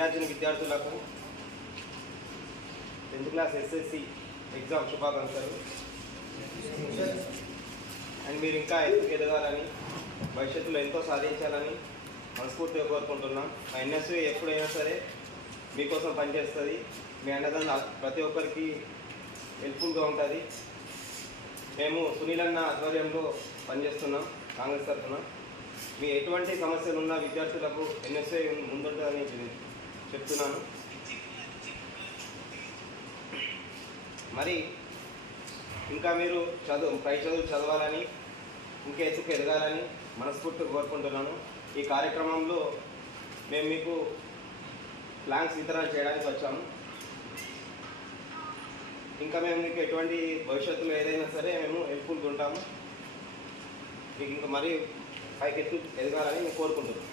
విద్యార్థులకు 10th class SSC exam శుభాకాంక్షలు. And మీరు ఇంకా ఎత్తుకు ఎదగాలని, భవిష్యత్తులో ఎంతో సాధించాలని మనస్ఫూర్తిగా కోరుకుంటున్నాం. మా ఎన్ఎస్వి ఎప్పుడైనా సరే మీకోసం పనిచేస్తుంది. మీ అన్నదాన్ని ప్రతి ఒక్కరికి హెల్ప్ఫుల్గా ఉంటుంది. మేము సునీల్ అన్న ఆధ్వర్యంలో పనిచేస్తున్నాం కాంగ్రెస్ తరఫున. మీ ఎటువంటి సమస్యలు ఉన్నా విద్యార్థులకు ఎన్ఎస్ఐ ముందుంటుందని చెప్తున్నాను. మరి ఇంకా మీరు పై చదువులు చదవాలని, ఇంకా ఎత్తుకు ఎదగాలని మనస్ఫూర్తిగా కోరుకుంటున్నాను. ఈ కార్యక్రమంలో మేము మీకు ప్లాన్స్ వితరణ చేయడానికి వచ్చాము. ఇంకా మేము మీకు ఎటువంటి భవిష్యత్తులో ఏదైనా సరే మేము హెల్ప్ఫుల్గా ఉంటాము. మీకు ఇంకా మరీ పైకి ఎదగాలని మేము కోరుకుంటున్నాం.